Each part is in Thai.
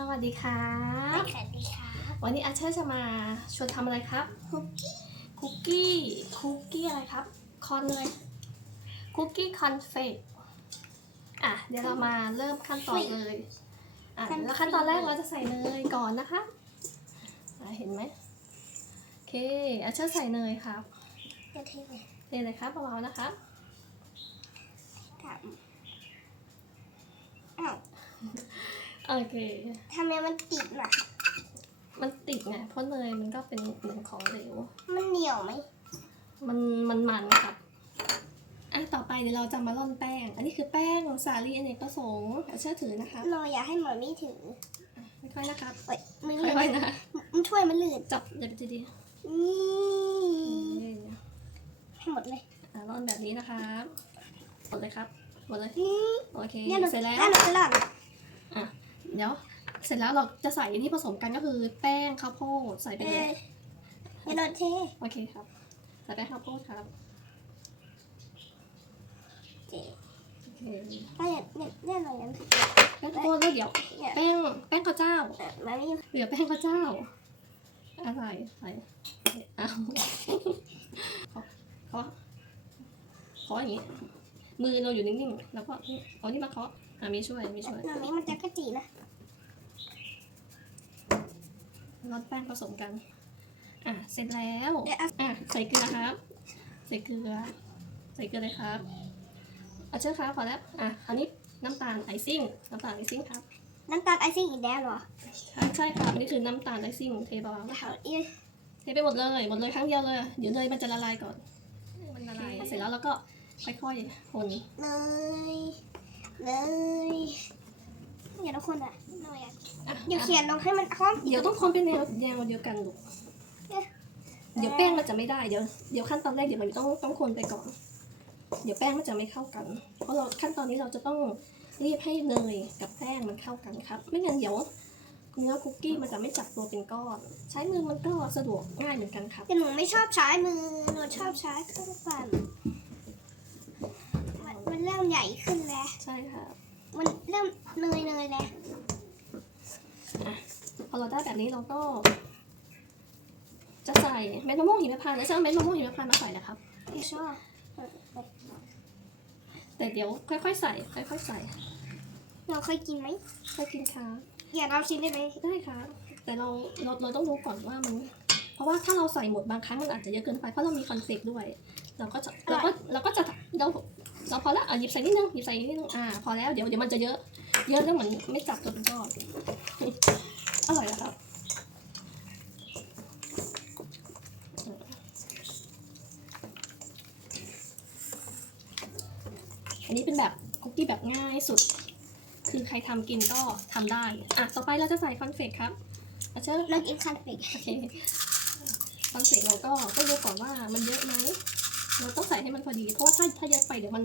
สวัสดีครับสวัสดีครับ วันนี้อาเชอร์จะมาชวนทำอะไรครับ คุกกี้ คุกกี้ คุกกี้อะไรครับ คอนเลย คุกกี้คอนเฟกอะ เดี๋ยวเรามาเริ่มขั้นตอนเลย อะ แล้วขั้นตอนแรกเราจะใส่เนยก่อนนะคะอะเห็นไหมโอเค อาเชอร์ใส่เนยครับเดี๋ยวเทเลยเทเลยครับเบาๆนะครับถามอ้าว โอเค ทำไมมันติดน่ะ มันติดไงเพราะเนยมันก็เป็นหนึ่งของเหลว มันเหนียวไหม มันมันมันครับอะต่อไปเดี๋ยวเราจะมาร่อนแป้ง อันนี้คือแป้งสาลีอเนกประสงค์เอาเชื่อถือนะคะหนอยอยากให้หมอมี่ถือไม่ค่อยนะครับเอ้ยมือค่ลื่อยนๆนะมันช่วยมันลื่นจับเดี๋ยวจะดีนี่ให้หมดเลยอะร่อนแบบนี้นะครับหมดเลยครับหมดเลยนี่โอเคเนี่ยหนูเสร็จแล้วอะหนูจะหล่อนอะ เดี๋ยวเสร็จแล้วเราจะใส่อันนี้ผสมกันก็คือแป้งข้าวโพดใส่ไปเอเลยอเดี๋ยวหนูเทโอเคครับใส่แป้งข้าวโพดครับเจ๊โอเคเนี่ยเนี่ยเนี่ยหน่อยนั้นแป้งข้าวโพดแล้วเดี๋ยวเนี่ยแป้งแป้งข้าวเจ้าเออหมามี่เหลือแป้งข้าวเจ้าอะไรใส่เอาเขาเขาเขาอย่างนี้ มือเราอยู่นิ่งๆแล้วก็เอานี่มาเคาะอะมีช่วยมีช่วยหมามี่มันจะกระจีนะ ร่อนแป้งผสมกัน อะ เสร็จแล้วเดี๋ยวเอาอะ ใส่เกลือครับ ใส่เกลือ ใส่เกลือเลยครับเอาเชื่อครับพอแล้ว อะคราวนี้น้ำตาลไอซิ่ง น้ำตาลไอซิ่งครับ น้ำตาลไอซิ่งอีกแล้วเหรอ ใช่ใช่ครับอันนี้คือน้ำตาลไอซิ่งเทเบาๆนะคะเอาอีกเทไปหมดเลย หมดเลยครั้งเดียวเลย เดี๋ยวเนยมันจะละลายก่อน มันละลาย เสร็จแล้วเราก็ค่อยๆคนเลยเลย อย่าทุกคนอะหน่อยอะอะเดี๋ยวเขียนลงให้มันคล่อมเดี๋ยวต้องคนเป็นแนวแนวเดียวกันลูกเอ๊ะเดี๋ยวแป้งมันจะไม่ได้เดี๋ยวเดี๋ยวขั้นตอนแรกเดี๋ยวมันต้องต้องคนไปก่อน เดี๋ยวแป้งมันจะไม่เข้ากัน เพราะเราขั้นตอนนี้เราจะต้องรีบให้เนยกับแป้งมันเข้ากันครับ ไม่งั้นเดี๋ยวเนื้อคุกกี้มันจะไม่จับตัวเป็นก้อน ใช้มือมันก็สะดวกง่ายเหมือนกันครับแต่หนูไม่ชอบใช้มือหนูชอบใช้เครื่องปั่นมันมันเริ่มใหญ่ขึ้นแล้วใช่ค่ะ มันเริ่มเนยเนยแล้วพอเราได้แบบนี้เราก็ จะใส่เม็ดมะม่วงหิมพานต์นะใช่ไหมเม็ดมะม่วงหิมพานต์มาใส่นะครับ ไม่ชอบแต่เดี๋ยวค่อยๆใส่ ค่อยๆใส่เราเคยกินไหมค่อยกินค่ะอย่าเราชิมได้ไหมได้ค่ะ แต่เราเราเราต้องรู้ก่อนว่ามัน เพราะว่าถ้าเราใส่หมดบางครั้งมันอาจจะเยอะเกินไปเพราะเรามีคอนเฟกต์ด้วย เราก็จะเราก็เราก็จะเรา เราพอแล้วอะหยิบใส่นิดนึงหยิบใส่นิดนึงอ่าพอแล้วเดี๋ยวเดี๋ยวมันจะเยอะ เยอะแล้วเหมือนไม่จับตัวเป็นก้อนอร่อยอะครับอันนี้เป็นแบบคุกกี้แบบง่ายสุด คือใครทำกินก็ทำได้ อะ ต่อไปเราจะใส่คอนเฟกต์ครับอาเชอร์เรากินคันฟิกโอเคคอนเฟกต์เราก็ต้องดูก่อนว่ามันเยอะไหม เราต้องใส่ให้มันพอดี เพราะว่าถ้าถ้าเยอะไปเดี๋ยวมัน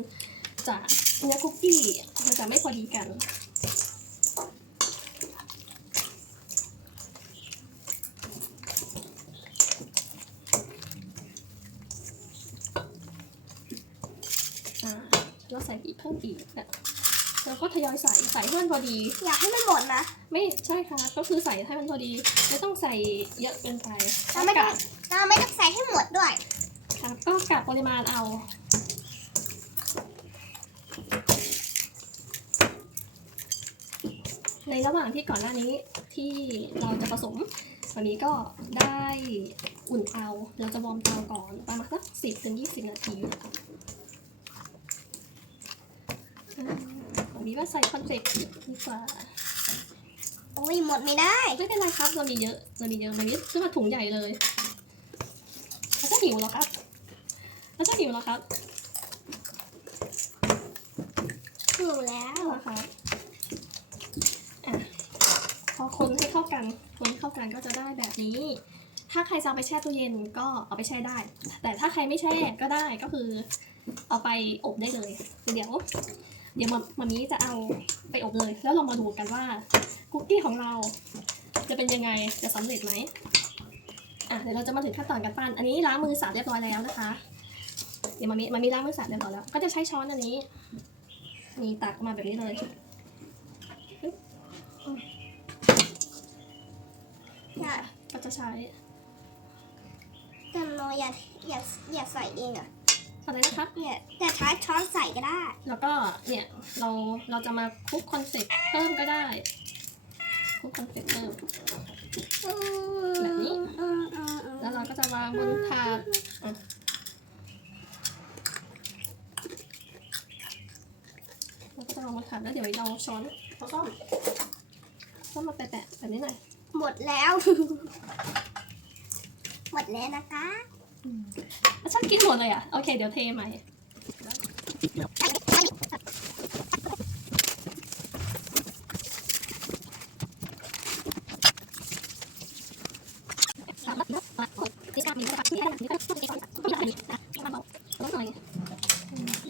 จะเนื้อคุกกี้มันจะไม่พอดีกันอ่าเราใส่อีกเพิ่มอีกนะแล้วก็ทยอยใส่ใส่ให้มันพอดี อยากให้มันหมดนะ ไม่ใช่ค่ะ ก็คือใส่ให้มันพอดี ไม่ต้องใส่เยอะเกินไปเราไม่ต้องกะเราไม่ต้องใส่ให้หมดด้วยครับ ก็กะปริมาณเอา ในระหว่างที่ก่อนหน้านี้ที่เราจะผสมวันนี้ก็ได้อุ่นเตาเราจะวอร์มเตาก่อนประมาณสักสิบถึงยี่สิบนาทีวันนี้ก็ใส่คอนเฟกต์ดีกว่าโอ้ยหมดไม่ได้ ไม่เป็นไรครับเรามีเยอะเรามีเยอะวันนี้ซื้อมาถุงใหญ่เลยเราจะหิวหรอครับ หิวเหรอครับถูกแล้วเหรอครับอะพอคนให้เข้ากันคนให้เข้ากันก็จะได้แบบนี้ ถ้าใครจะเอาไปแช่ตู้เย็นก็เอาไปแช่ได้ แต่ถ้าใครไม่แช่ก็ได้ก็คือ เอาไปอบได้เลย เดี๋ยว เดี๋ยวมามามีจะเอาไปอบเลย แล้วเรามาดูกันว่าคุกกี้ของเราจะเป็นยังไงจะสำเร็จไหมอะเดี๋ยวเราจะมาถึงขั้นตอนการปั้น อันนี้ล้างมือสะอาดเรียบร้อยแล้วนะคะเดี๋ยวมามีมามีล้างมือสะอาดเรียบร้อยแล้ว ก็จะใช้ช้อนอันนี้นี่ตักมาแบบนี้เลยใช้แต่เราอยากอยากอยากใส่เองอะอะไรนะครับเนี่ยแต่ใช้ช้อนใส่ก็ได้ แล้วก็เนี่ยเราเราจะมาคลุกคอนเฟกต์เพิ่มก็ได้คลุกคอนเฟกต์เพิ่มแบบนี้อืมอืมอืมแล้วเราก็จะวางบนถาด อะเราก็จะวางบนถาดแล้วเดี๋ยวเราช้อนเอาซ่อมซ่อมมาแปะๆแบบนี้หน่อยหมดแล้ว หมดแล้วนะคะอะฉันกินหมดเลยอะ โอเค เดี๋ยวเทใหม่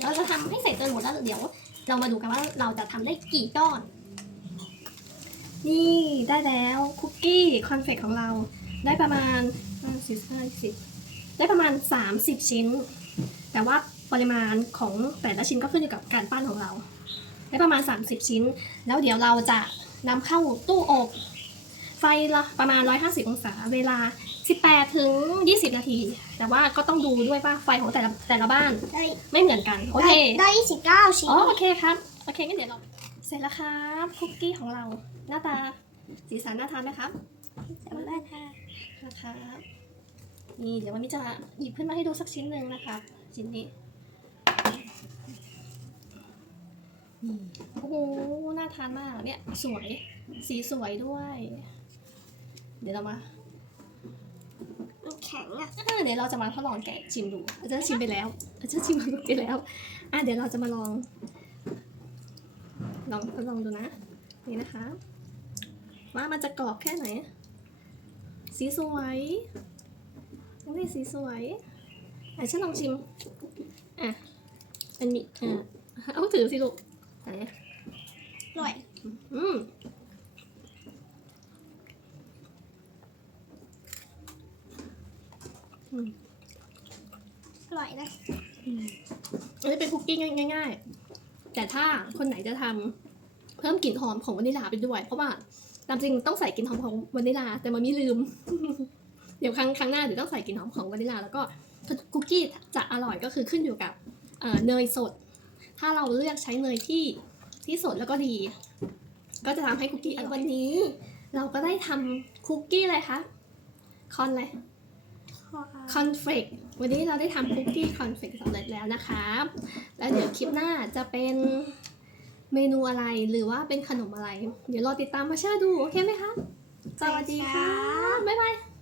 เราจะทำให้เสร็จจนหมดแล้วเดี๋ยว เรามาดูกันว่าเราจะทำได้กี่ก้อน นี่ได้แล้วคุกกี้คอนเฟกของเรา ได้ประมาณสิบห้าสิบได้ประมาณ 30 ชิ้น แต่ว่าปริมาณของแต่ละชิ้นก็ขึ้นอยู่กับการปั้นของเรา ได้ประมาณ 30 ชิ้น แล้วเดี๋ยวเราจะนำเข้าตู้อบ ไฟละประมาณ 150 องศา เวลา 18 ถึง 20 นาที แต่ว่าก็ต้องดูด้วยว่าไฟของแต่ละแต่ละบ้านได้ไม่เหมือนกัน โอเค ได้ยี่สิบเก้าชิ้นอ๋อ โอเคครับ โอเคงั้นเดี๋ยวเรา เสร็จแล้วครับคุกกี้ของเรา หน้าตา สีสันน่าทานไหมครับจำได้ค่ะนะครับ นี่เดี๋ยววันนี้จะหยิบขึ้นมาให้ดูสักชิ้นหนึ่งนะครับ ชิ้นนี้นี่โอ้โห น่าทานมาก เนี่ย สวย สีสวยด้วย เดี๋ยวเรามามันแข็งอะอ่าเดี๋ยวเราจะมาทดลองแกะชิมดูอาจจะชิมไปแล้วอาจจะชิมไปแล้วอะเดี๋ยวเราจะมาลอง ลองทดลองดูนะนี่นะคะ ว่ามันจะกรอบแค่ไหน สีสวยนี่สีสวยไหนฉันลองชิมอะมันมีอะเอาถือสิลูกไหนอร่อย อืม อร่อยนะ อันนี้ เป็นคุกกี้ง่าย ๆ แต่ถ้าคนไหนจะทำเพิ่มกลิ่นหอมของวานิลลาไปด้วย เพราะว่าตามจริงต้องใส่กลิ่นหอมของวานิลลาแต่มันมีลืม เดี๋ยวครั้งครั้งหน้าเดี๋ยวต้องใส่กลิ่นหอมของวานิลลา แล้วก็คุกกี้จะอร่อยก็คือขึ้นอยู่กับเนยสด ถ้าเราเลือกใช้เนยที่ที่สดแล้วก็ดี ก็จะทำให้คุกกี้อร่อยวันนี้ เราก็ได้ทำคุกกี้อะไรคะคอนอะไร คอนเฟกวันนี้เราได้ทำคุกกี้คอนเฟกสำเร็จแล้วนะคะแล้วเดี๋ยวคลิปหน้าจะเป็นเมนูอะไรหรือว่าเป็นขนมอะไร เดี๋ยวรอติดตามมาเชื่อดู โอเคไหมคะ สวัสดีค่ะ บ๊ายบาย